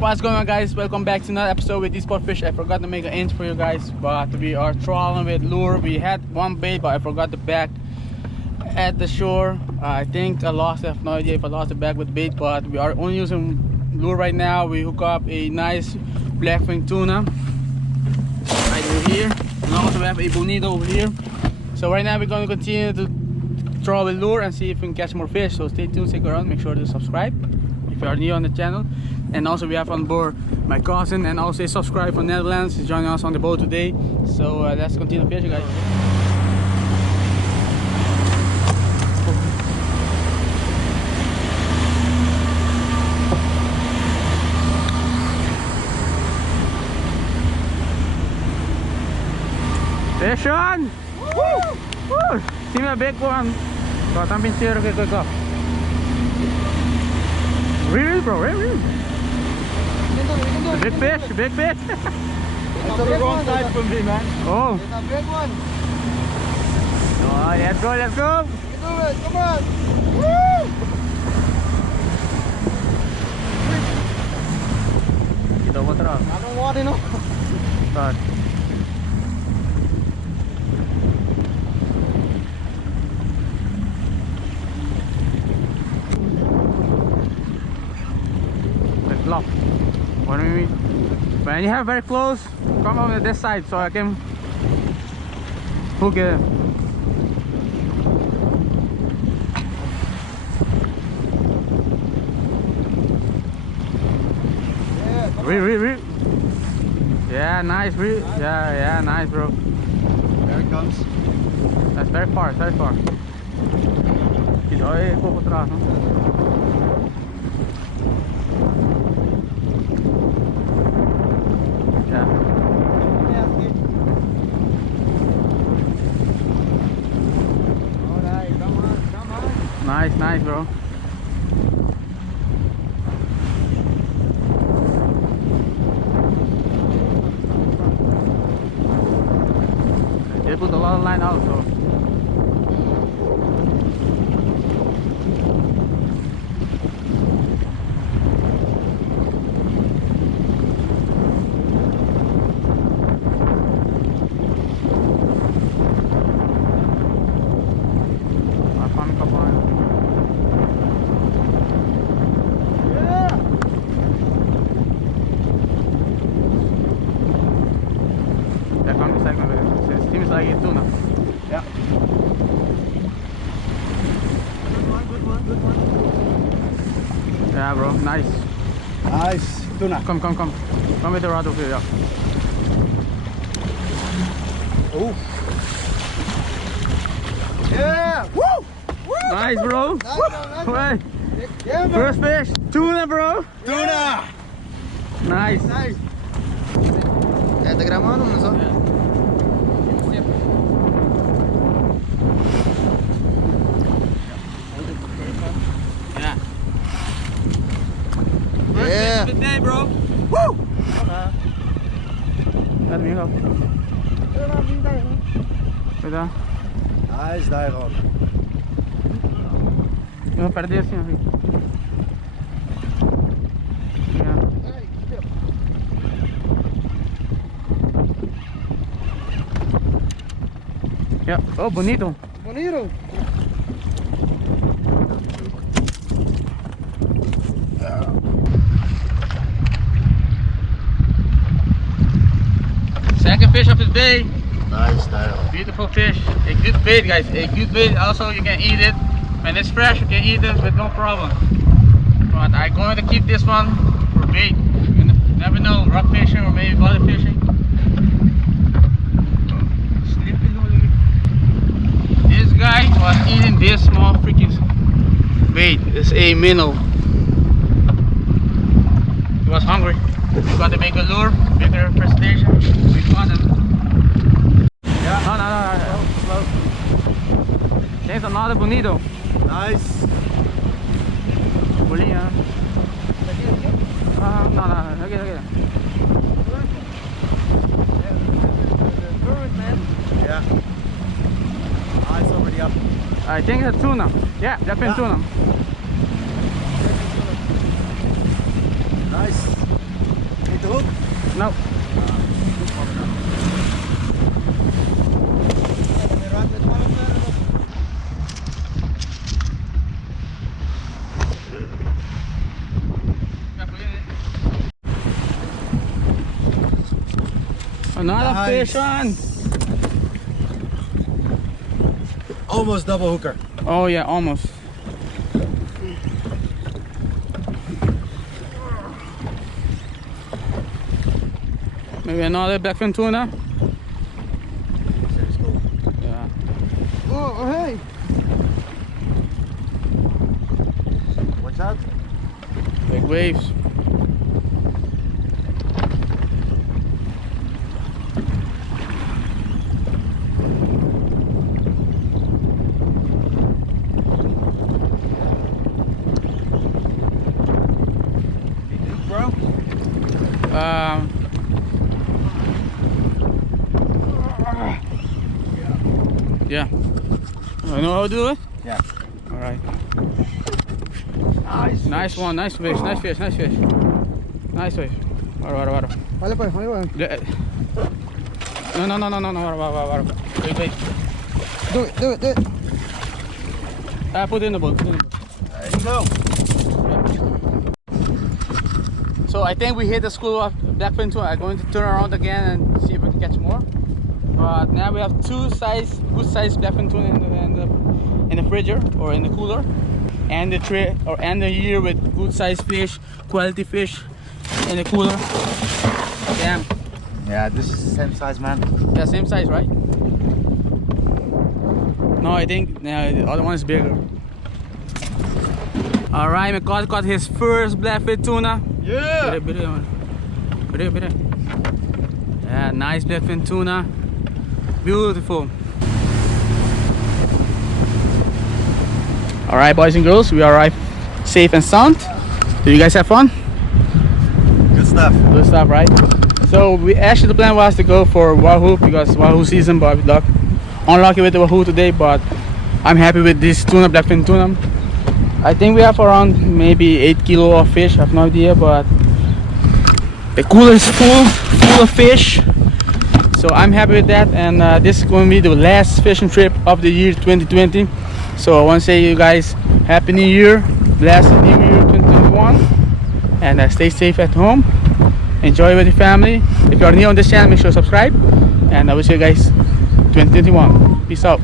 What's going on, guys? Welcome back to another episode with Sport Fish. I forgot to make an intro for you guys, but we are trawling with lure. We had one bait, but I forgot the bag at the shore. I think I lost it. I have no idea if I lost the bag with bait, but we are only using lure right now. We hook up a nice blackfin tuna right over here, and also we have a bonito over here. So right now we're going to continue to throw with lure and see if we can catch more fish. So stay tuned, stick around, make sure to subscribe if you are new on the channel. And also we have on board my cousin and also a subscriber from Netherlands. He's joining us on the boat today. So let's continue fishing, guys. Fish on! Woo! Woo! See my big one. Got something serious. Okay, go. Really, bro? Really? Big fish, big fish. It's on the wrong side for me, man. Oh. It's a big one. Oh, let's go, let's go. You do it, come on. Woo! Kita mo terus. I don't want to know. Start. Let's lock. What do you mean? When you have very close, come over this side so I can hook it. Yeah, Re. Yeah, nice, re. Yeah, nice, bro. there it comes. That's very far, very far. Oh, yeah, go atrás, no? Yeah. Alright, come on. Nice, bro. They put a lot of line out, so. Seems like a tuna. Yeah. Good one. Yeah, bro, nice. Nice, tuna. Come. Come with the rod over here. Yeah. Oh. Yeah. Woo! Nice, bro. Nice. Yeah, man. First fish, tuna, bro. Tuna. Nice. Te grabando, não só? Yeah. Yeah. Good day, bro. Woo! Let me go. Wait on. Nice, Dayron. Eu vou perder assim, ó. Yeah. Oh, bonito. Bonito. Second fish of the day. Nice, Dayron. Beautiful fish. A good bait, guys. A good bait. Also, you can eat it. When it's fresh, you can eat it with no problem. But I'm going to keep this one for bait. You never know, rock fishing or maybe body fishing. This guy was eating this small freaking bait. It's a minnow. He was hungry. We got to make a lure, bigger presentation. We caught him. Yeah. No. There's another bonito. Nice. Bolinha. No. Okay. Yeah. It's already up. I think it's a tuna. Yeah, definitely tuna. Nice. the hook? No. Another Nice. fish on. Almost double hooker. Oh yeah, almost. Maybe another blackfin tuna. Yeah. Oh, hey! Watch out. Big waves. Bro? Yeah. I know how to do it? Yeah. Alright. Nice. Nice one, nice fish, nice fish, nice fish. Nice fish. Waro. Vale, pues, vale. No, waro. Wait. Do it. Put it in the boat, There There you go. So I think we hit the school of blackfin tuna. I'm going to turn around again and see if we can catch more. But now we have good size blackfin tuna in the fridger or in the cooler, and the year with good size fish, quality fish in the cooler. Damn. Yeah, this is the same size, man. Yeah, same size, right? No, I think the other one is bigger. All right, McCall caught his first blackfin tuna. Yeah. Bere. Yeah, nice blackfin tuna. Beautiful. All right, boys and girls, we arrived safe and sound. Did you guys have fun? Good stuff. Good stuff, right? So the plan was to go for wahoo because wahoo season, but with luck, unlucky with the wahoo today. But I'm happy with this tuna, blackfin tuna. I think we have around maybe 8 kilo of fish. I have no idea, but the cooler is full of fish. So I'm happy with that, and this is going to be the last fishing trip of the year 2020. So I want to say you guys happy new year, blessed new year 2021, and stay safe at home. Enjoy with your family. If you are new on this channel, make sure to subscribe, and I will see you guys 2021. Peace out.